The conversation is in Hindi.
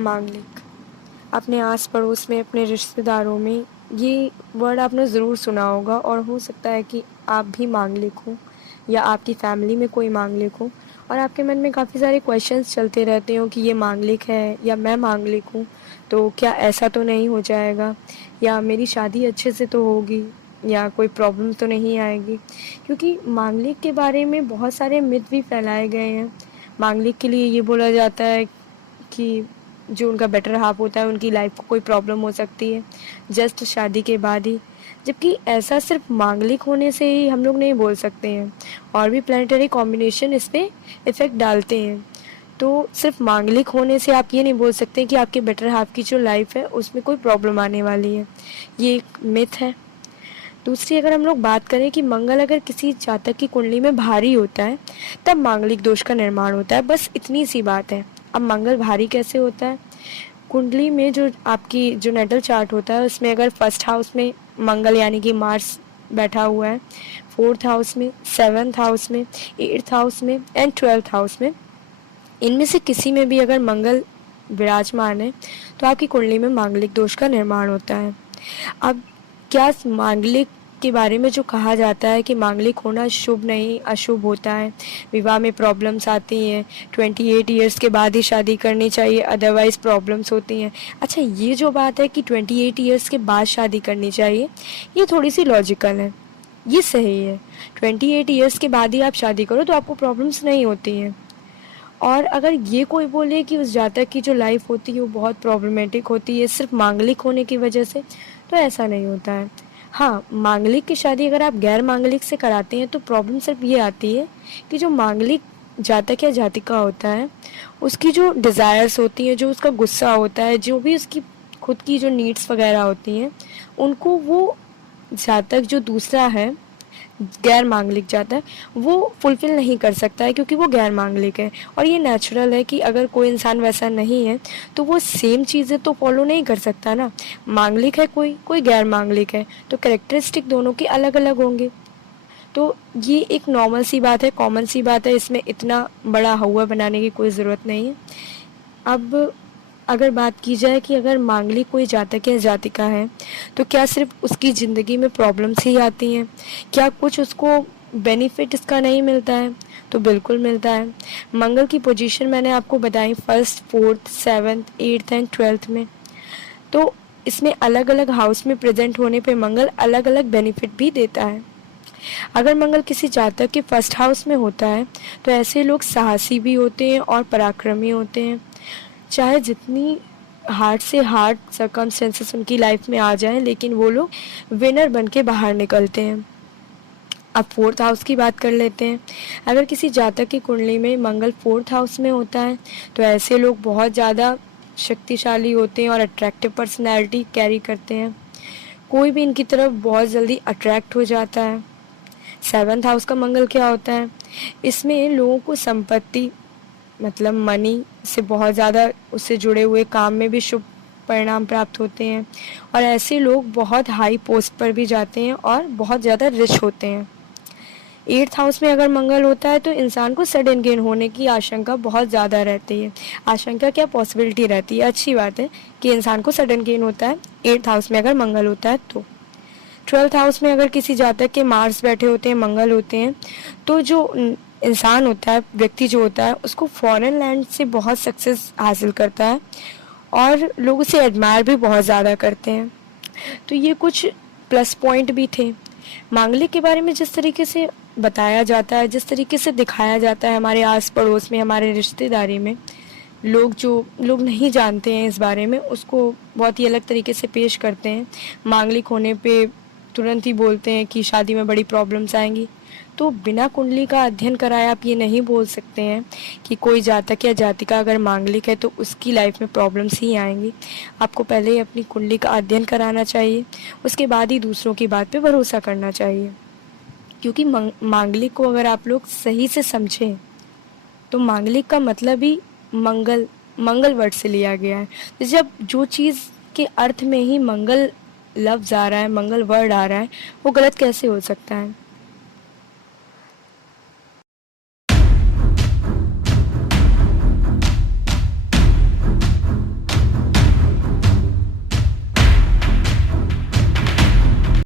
मांगलिक। अपने आस पड़ोस में, अपने रिश्तेदारों में ये वर्ड आपने ज़रूर सुना होगा और हो सकता है कि आप भी मांगलिक हो या आपकी फैमिली में कोई मांगलिक हो और आपके मन में काफ़ी सारे क्वेश्चंस चलते रहते हो कि ये मांगलिक है या मैं मांगलिक हूँ, तो क्या ऐसा तो नहीं हो जाएगा या मेरी शादी अच्छे से तो होगी या कोई प्रॉब्लम तो नहीं आएगी। क्योंकि मांगलिक के बारे में बहुत सारे मिथ भी फैलाए गए हैं। मांगलिक के लिए ये बोला जाता है कि जो उनका बेटर हाफ होता है उनकी लाइफ को कोई प्रॉब्लम हो सकती है जस्ट शादी के बाद ही, जबकि ऐसा सिर्फ मांगलिक होने से ही हम लोग नहीं बोल सकते हैं, और भी प्लानिटरी कॉम्बिनेशन इस पर इफ़ेक्ट डालते हैं। तो सिर्फ मांगलिक होने से आप ये नहीं बोल सकते कि आपके बेटर हाफ की जो लाइफ है उसमें कोई प्रॉब्लम आने वाली है, ये एक मिथ है। दूसरी, अगर हम लोग बात करें कि मंगल अगर किसी जातक की कुंडली में भारी होता है तब मांगलिक दोष का निर्माण होता है, बस इतनी सी बात है। अब मंगल भारी कैसे होता है? कुंडली में जो आपकी जो नेटल चार्ट होता है उसमें अगर फर्स्ट हाउस में मंगल यानी कि मार्स बैठा हुआ है, फोर्थ हाउस में, सेवन्थ हाउस में, एट्थ हाउस में एंड ट्वेल्थ हाउस में, इनमें से किसी में भी अगर मंगल विराजमान है तो आपकी कुंडली में मांगलिक दोष का निर्माण होता है। अब क्या मांगलिक के बारे में जो कहा जाता है कि मांगलिक होना शुभ नहीं अशुभ होता है, विवाह में प्रॉब्लम्स आती हैं, 28 ईयर्स के बाद ही शादी करनी चाहिए अदरवाइज प्रॉब्लम्स होती हैं। अच्छा, ये जो बात है कि 28 ईयर्स के बाद शादी करनी चाहिए, ये थोड़ी सी लॉजिकल है, ये सही है। 28 ईयर्स के बाद ही आप शादी करो तो आपको प्रॉब्लम्स नहीं होती हैं। और अगर ये कोई बोले कि उस जातक की जो लाइफ होती है वो बहुत प्रॉब्लमेटिक होती है सिर्फ मांगलिक होने की वजह से, तो ऐसा नहीं होता है। हाँ, मांगलिक की शादी अगर आप गैर मांगलिक से कराते हैं तो प्रॉब्लम सिर्फ ये आती है कि जो मांगलिक जातक या जातिका होता है उसकी जो डिज़ायर्स होती हैं, जो उसका गुस्सा होता है, जो भी उसकी खुद की जो नीड्स वगैरह होती हैं, उनको वो जातक जो दूसरा है गैर मांगलिक जाता है वो फुलफिल नहीं कर सकता है, क्योंकि वो गैर मांगलिक है। और ये नेचुरल है कि अगर कोई इंसान वैसा नहीं है तो वो सेम चीज़ें तो फॉलो नहीं कर सकता ना। मांगलिक है कोई, कोई गैर मांगलिक है, तो कैरेक्टरिस्टिक दोनों के अलग अलग होंगे। तो ये एक नॉर्मल सी बात है, कॉमन सी बात है, इसमें इतना बड़ा हवा बनाने की कोई ज़रूरत नहीं है। अब अगर बात की जाए कि अगर मांगलिक कोई जातक या जातिका है तो क्या सिर्फ उसकी ज़िंदगी में प्रॉब्लम्स ही आती हैं? क्या कुछ उसको बेनिफिट इसका नहीं मिलता है? तो बिल्कुल मिलता है। मंगल की पोजीशन मैंने आपको बताई first, fourth, seventh, eighth and twelfth में, तो इसमें अलग अलग हाउस में प्रेजेंट होने पे मंगल अलग अलग बेनिफिट भी देता है। अगर मंगल किसी जातक के फर्स्ट हाउस में होता है तो ऐसे लोग साहसी भी होते हैं और पराक्रमी होते हैं। चाहे जितनी हार्ड से हार्ड सर्कमस्टेंसेस उनकी लाइफ में आ जाएं, लेकिन वो लोग विनर बन के बाहर निकलते हैं। अब फोर्थ हाउस की बात कर लेते हैं। अगर किसी जातक की कुंडली में मंगल फोर्थ हाउस में होता है तो ऐसे लोग बहुत ज़्यादा शक्तिशाली होते हैं और अट्रैक्टिव पर्सनैलिटी कैरी करते हैं। कोई भी इनकी तरफ बहुत जल्दी अट्रैक्ट हो जाता है। सेवन्थ हाउस का मंगल क्या होता है? इसमें लोगों को संपत्ति मतलब मनी से बहुत ज़्यादा उससे जुड़े हुए काम में भी शुभ परिणाम प्राप्त होते हैं और ऐसे लोग बहुत हाई पोस्ट पर भी जाते हैं और बहुत ज़्यादा रिच होते हैं। एट्थ हाउस में अगर मंगल होता है तो इंसान को सडन गेन होने की आशंका बहुत ज़्यादा रहती है। आशंका क्या, पॉसिबिलिटी रहती है। अच्छी बात है कि इंसान को सडन गेन होता है एट्थ हाउस में अगर मंगल होता है तो। ट्वेल्थ हाउस में अगर किसी जातक के मार्स बैठे होते हैं, मंगल होते हैं, तो जो इंसान होता है, व्यक्ति जो होता है, उसको फॉरेन लैंड से बहुत सक्सेस हासिल करता है और लोग उसे एडमायर भी बहुत ज़्यादा करते हैं। तो ये कुछ प्लस पॉइंट भी थे। मांगलिक के बारे में जिस तरीके से बताया जाता है, जिस तरीके से दिखाया जाता है हमारे आस पड़ोस में, हमारे रिश्तेदारी में, लोग नहीं जानते हैं इस बारे में, उसको बहुत ही अलग तरीके से पेश करते हैं। मांगलिक होने पे तुरंत ही बोलते हैं कि शादी में बड़ी प्रॉब्लम्स आएंगी। तो बिना कुंडली का अध्ययन कराए आप ये नहीं बोल सकते हैं कि कोई जातक या जातिका अगर मांगलिक है तो उसकी लाइफ में प्रॉब्लम्स ही आएंगी। आपको पहले ही अपनी कुंडली का अध्ययन कराना चाहिए, उसके बाद ही दूसरों की बात पे भरोसा करना चाहिए। क्योंकि मांगलिक को अगर आप लोग सही से समझें तो मांगलिक का मतलब ही मंगल वर्ड से लिया गया है। तो जब जो चीज़ के अर्थ में ही मंगल लफ्ज़ आ रहा है, मंगल वर्ड आ रहा है, वो गलत कैसे हो सकता है?